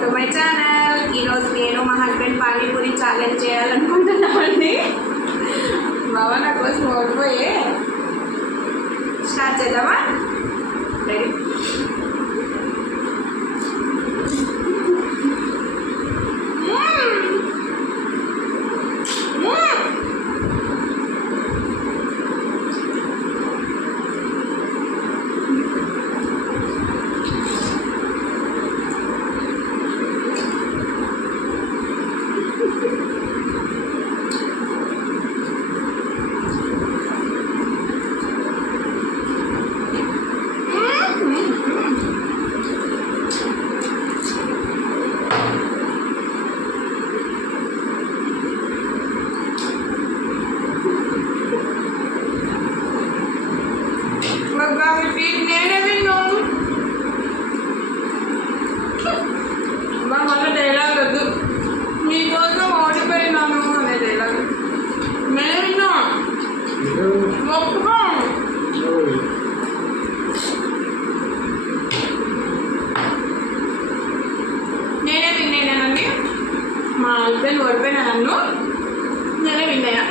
Welcome to my channel. ఈరోజు నేను మా హస్బెండ్ పానీపూరి ఛాలెంజ్ చేయాలనుకుంటున్నామండి. బాబా నా కోసం ఓడిపోయే స్టార్ట్ చేద్దామా? రెడీ? మన డైలాగ్ వద్దు, మీకోసం ఓడిపోయినాను అనే డైలాగ్ నేను విన్నా. ఒప్పుకో. నేనే విన్నానండి. మా హస్బెండ్ ఓడిపోయినా, నన్ను నేనే విన్నాయా.